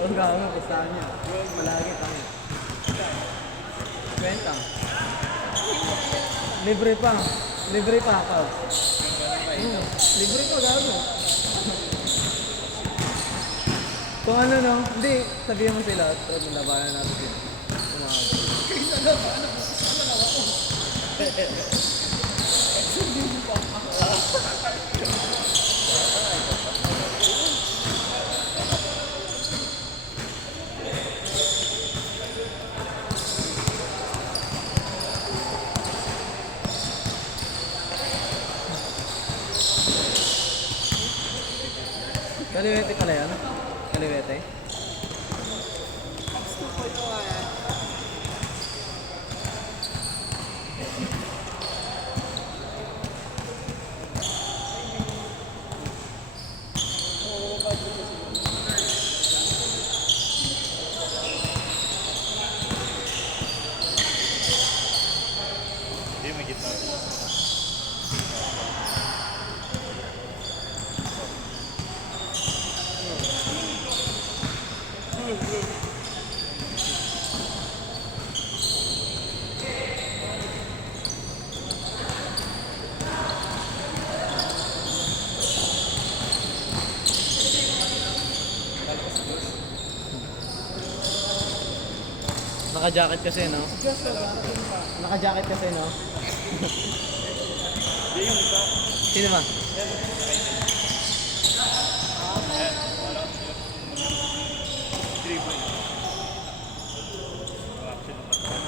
Ang gawin mo, pustahan niya. Malagi kami. Kwenta. Libre pa. Libre pa, Paps. Libre pa, gago. Kung ano no, hindi, sabihin mo sila at labanan natin sila. Kaya na ba? Ano po? Sana nawa ko. Hindi mo pa. Kaliwete pala yan? Kaliwete? Gusto ko ito yan. Oo, ba't ito Hindi, may gitna. Naka-jacket kasi, no? Just na darating pa. Naka-jacket kasi, no? Hindi yung isa. Sino ba? Dribble. Action ng katawan.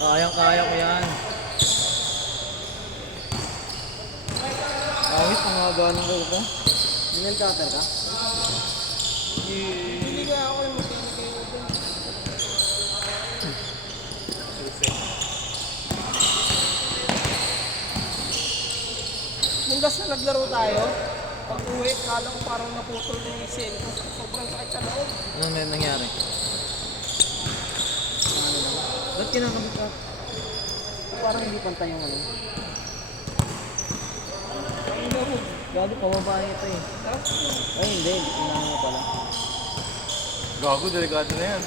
Kayang-kaya ko yan. Awit, ang mga ganong kayo pa. Email cutter ka? Hindi kaya ako yung magkini kayo doon. Nung last na naglaro tayo, pag uwi, kala ko parang naputol yung isin ko. Sobrang sakit sa loob. Anong nangyari? Ba't kinakabit ka? Parang hindi pantay yung ano. Ang laro. Gago, pababae ito eh. Ay, hindi. Tinanong mo pala. Gago, delikado na yan.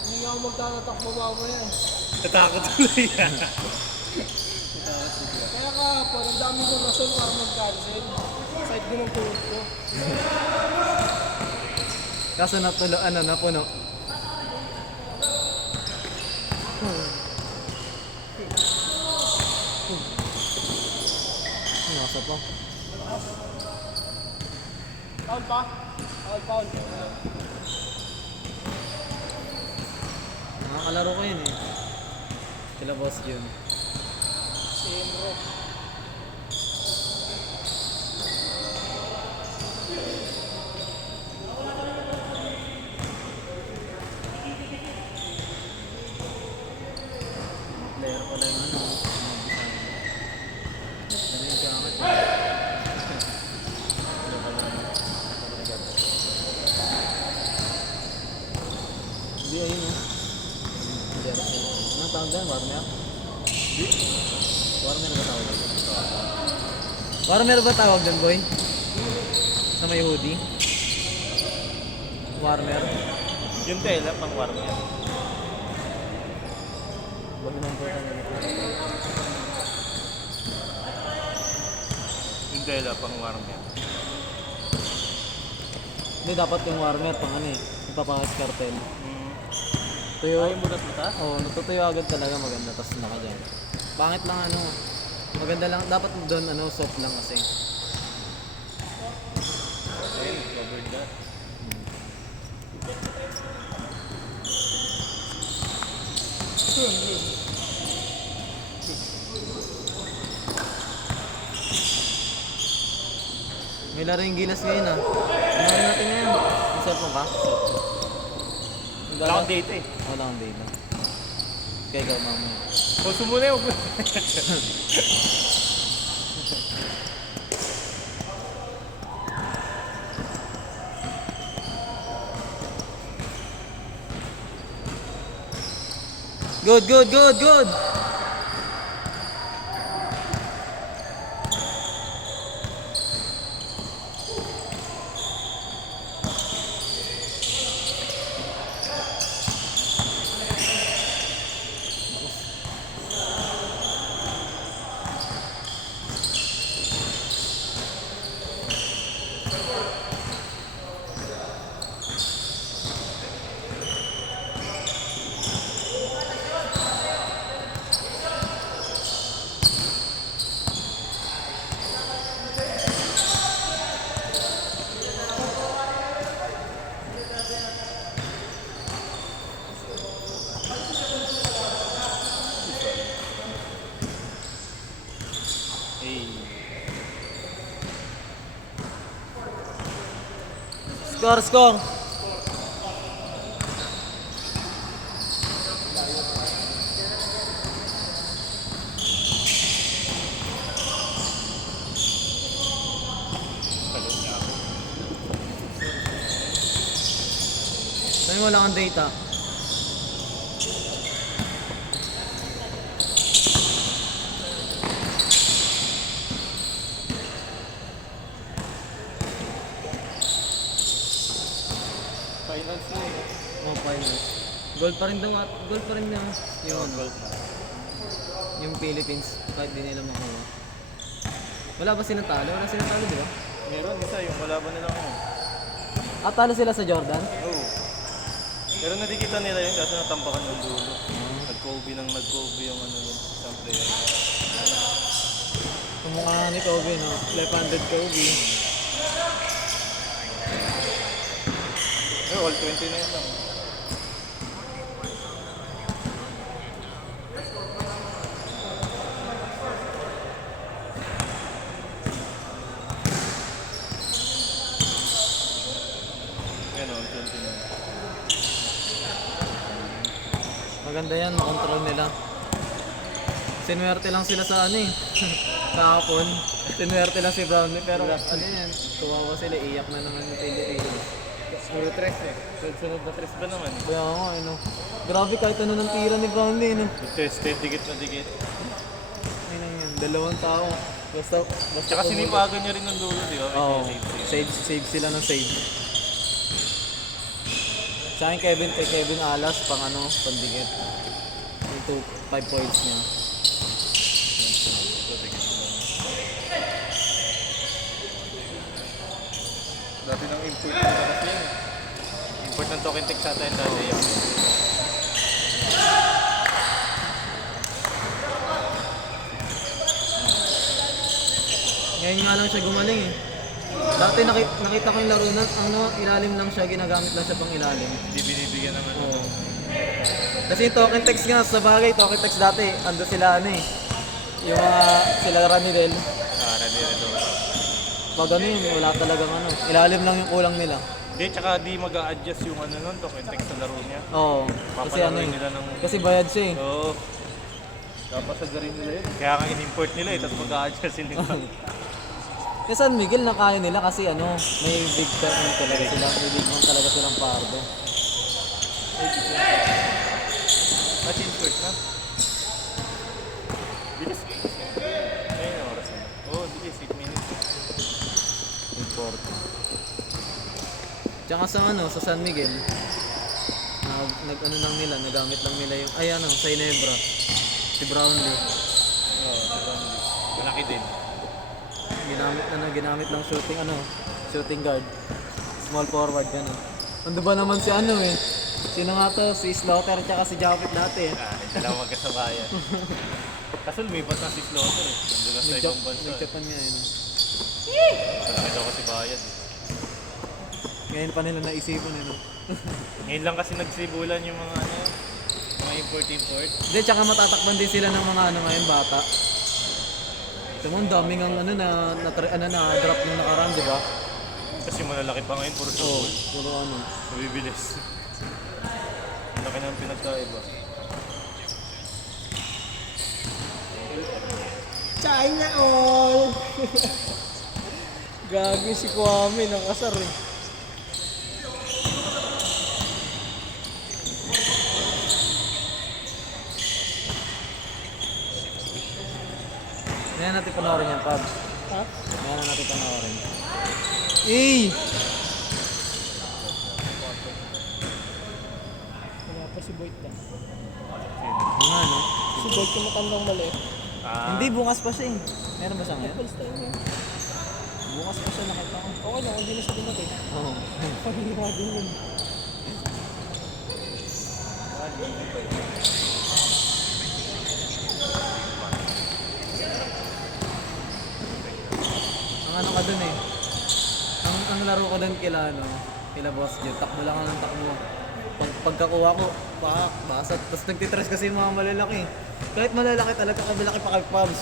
Hindi ako magtatatakbo mamaya. Natakot tuloy yan. Kaya kahapon, ang dami kong rason para mag-cancel. Side ko ng tuhod ko. Kaso natulo, ano, napuno. Nasa pa. Foul pa? Foul. Nakakalaro ko yun eh. Sila Boss Jun. Same bro. Player pala yung ano. Ano yung jacket? Hindi, ayun oh. Anong tawag dyan? Warmer? Warmer ba tawag dyan? Warmer ba tawag dyan, boy? Sa may hoodie? Warmer? Yung tela, pang warm yan. Bago naman po ito. Yung tela, pang warm yan. Hindi, dapat yung warmer pang ano eh. Yung papakas cartel. Tuyo. Ay, butas-butas? Oo, natutuyo agad talaga maganda. Tapos naka dyan. Pangit lang ano. Maganda lang. Dapat doon ano, soft lang kasi. Ayun, covered that. May laro yung gilas ngayon ah. Ano natin ngayon? Yung cellphone ka? Wala akong data eh. Wala akong data. Kaya ikaw mamaya. Puso mo na yun. Good, good, good, good! Score, score! Sabi wala kang data. Finals na eh. Oh, finals. Gold pa rin daw at gold pa rin yung ano, Gold na. yung Philippines kahit di nila makuha. Wala ba silang talo? Wala silang talo, di ba? Meron isa yung kalaban nila ngayon. Ah, talo sila sa Jordan? Oo. Pero nadikita nila yun kasi natampakan ng dulo. Nag-Kobe yung ano yun, isang player. Kumukha ni Kobe, no? Left-handed Kobe. Eh, all 20 na yun lang. Yan, all 20 na yun. Maganda yan, makontrol nila. Sinuwerte lang sila sa ano eh. Kahapon. Sinuwerte lang si Brownlee pero ano yan, tuwawa sila, iyak na naman yung Philippines. Puro tres eh. Sunod na tres ba naman? Kaya nga, ano. Grabe kahit ano ng tira ni Brownlee, no? Tres, dikit na dikit. Ay nang yan, dalawang tao. Basta Tsaka sinipagan niya rin ng dulo, di ba? Oo, May save sila ng save. Sa akin kay Kevin Alas, pang ano, pandikit. Yung 5 points niya. Dati ng import ng kasi yan. Import ng token tech sa atin dati yan. Ngayon nga lang siya gumaling eh. Dati nakita ko yung laro na, ano, ilalim lang siya, ginagamit lang siya pang ilalim. Hindi binibigyan ng ano. Oo. Kasi yung token text nga, sa bagay, token text dati, ando sila ano eh. Yung mga, sila Ranidel. Ready rin doon. Pag ano yun, wala talagang ano, ilalim lang yung kulang nila. Hindi, tsaka di mag-a-adjust yung ano nun, token tech sa laro niya. Oo. Kasi ano Papalaroin eh, nila ng... kasi bayad siya eh. Oo. Dapat sa garin nila yun. Kaya nga in-import nila eh, tapos mag-a-adjust nila. Kaya San Miguel na kaya nila kasi ano, may big ano talaga sila, may big man talaga silang pardo. Mas import na. Bilis. Ayun yung oras na. Oo, bilis. 8 minutes. Important. Tsaka sa ano, sa San Miguel, nag ano lang nila, nagamit lang nila yung, ay ano, sa Inebra, si Brownlee. Oo, malaki din. Ginamit lang shooting ano, shooting guard. Small forward ganun. Ando ba naman si ano eh? Sino nga to? Si Slaughter tsaka si Japit dati eh. Hindi lang magkasabayan. Kaso lumipat na si Slaughter eh. Nandun na sa ibang bansa. Nag-Japan nga yun. Malaki daw kasi bayad eh. Ngayon pa nila naisipan eh. No? Ngayon lang kasi nagsibulan yung mga ano, mga import-import. Hindi, tsaka matatakban din sila ng mga ano ngayon, bata. Ito mo, ang daming ang ano na drop nung nakaraan, di ba? Kasi malalaki pa ngayon, puro Oo, subol. puro ano. Mabibilis. Laki ng pinagkaiba. China all! Gagi si Kwame, nakasar eh. Ngayon natin panoorin yan, Pabs. Ha? Ngayon natin panoorin. Eh! Wala pa si Boyd na. Yung ano? Si Boyd kung matandang mali. Hindi, bukas pa siya eh. Meron ba siya ngayon? Palis tayo ngayon. Bukas pa siya, nakita ko. Okay lang, hindi na siya dumating. Oo. Pahihira din yun. Ang ano ka dun eh. Ang laro ko dun kila ano, kila Boss Jet. Takbo lang ako ng takbo. Pagkakuha ko, Basat. Tapos nagtitrash kasi yung mga malalaki. Kahit malalaki talaga, kabilaki pa kay Pabs.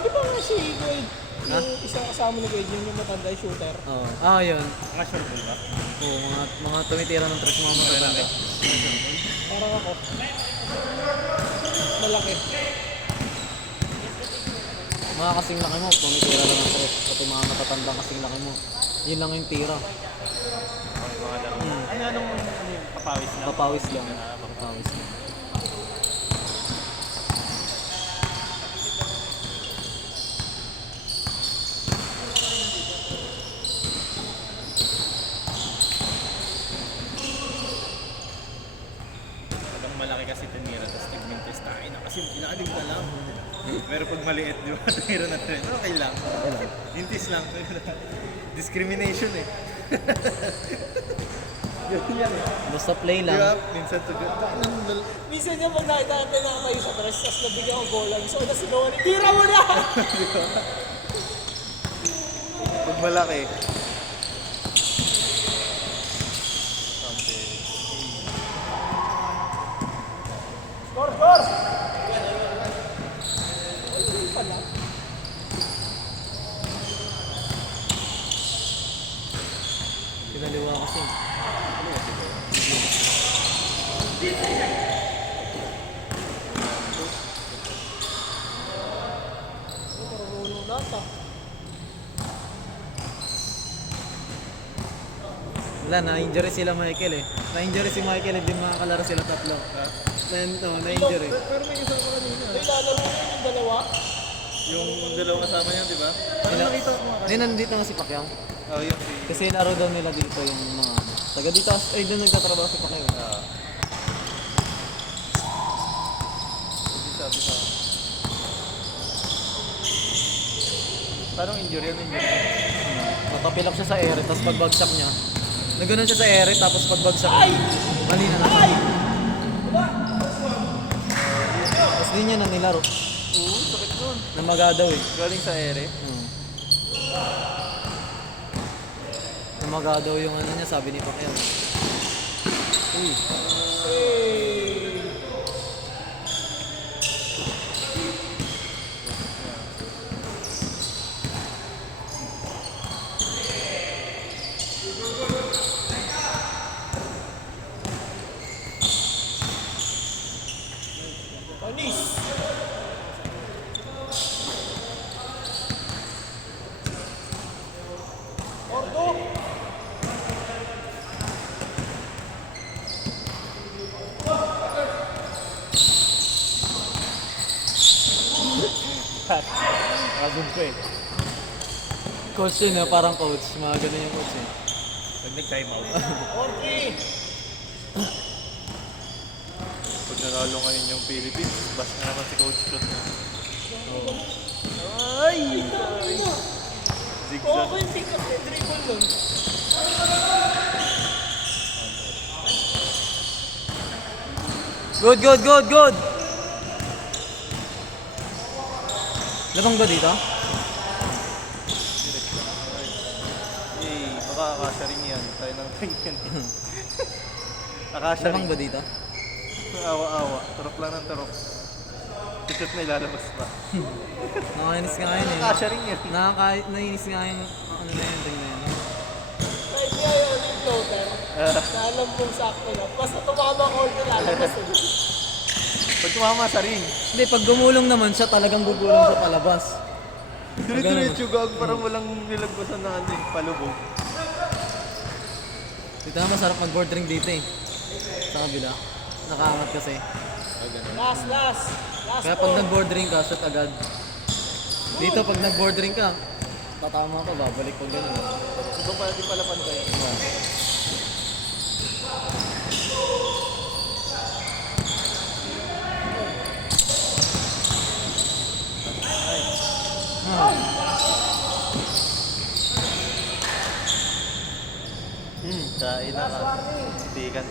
Di ba nga si Gold? Ha? Yung isang kasama ni Gold, yung matanda yung shooter. Oo. Ah, yun. Mga short ball ba? Oo, mga tumitira ng trash mga malalaki. Parang ako. Malaki. Mga kasing laki mo, tumitira lang ng trash. Pati mga matatandang kasing laki mo. Yun lang yung tira. Mga laro. Ay, anong ano yung papawis lang? Papawis lang. Papawis lang. Pag malaki kasi tinira, tapos tigmintis tayo na kasi ilalim ka lang. Pero pag maliit, di ba, tinira na trend, okay lang. Hintis lang. Discrimination eh. Yun yan eh. Basta play Di lang. ba? Minsan to good. Minsan niya pag nakita natin na kayo sa press, tapos nabigyan ko goal, gusto ko na sinuwan, tira mo na! Pag malaki. Score, score! Ay, pala. Pinaliwa kasi. Marunong nata. Wala, na-injury sila Michael eh. Na-injury si Michael, hindi makakalaro sila tatlo. Na-injury. Pero may isang ko kanina. May lalaro yun yung dalawa. Yung dalawang kasama niya, di ba? Parang nakita ko mga Hindi, nandito nga si Pacquiao. Oh, yung si... Kasi laro daw nila dito yung mga taga dito, ay doon nagtatrabaho si Pacquiao. Hindi sabi sa... Parang injury, ano injury? Natapilak siya sa ere, tapos pagbagsak niya. Nagano'n siya sa ere, tapos pagbagsak niya. Mali na lang. Tapos di niya na nilaro. Oo, sakit nun. Namaga daw eh. Galing sa ere. Namaga daw yung ano niya, sabi ni Pacquiao. Uy. Panis! Ordo! Nakazog ko eh. Coach yun eh, parang coach. Mga ganun yung coach eh. Pag nag-time out. Orki! Pag nanalo ngayon yung Philippines, bash na naman si Coach Cruz. Ay! Zigzag. Okay, pick up yung dribble nun. Good, good, good, good! Labang ba dito? Eh, baka akasya rin yan. Tayo ng tingin. Akasya Labang rin. ba dito? Awa-awa. Turok lang ng turok. Shoot na ilalabas pa. Nakakainis nga yun eh. Akasya rin yan. Nainis nga yung ano na yun, ring na yun. Kahit niya yung floater, na alam mong sakto na. Basta tumama ko na lalabas. Pag tumama sa ring, Hindi, pag gumulong naman siya, talagang gugulong sa palabas. diretso gag parang walang nilagpasan na ano eh, palubog. Dito na masarap mag-board ring dito eh. Sa kabila. Nakaangat kasi. Last, last. Last Kaya pag nag-board ring ka, shoot agad. Dito pag nag-board ring ka, tatama ka, babalik pag gano'n. Ito pala di pala pantay. Kain na ka. Sitikan.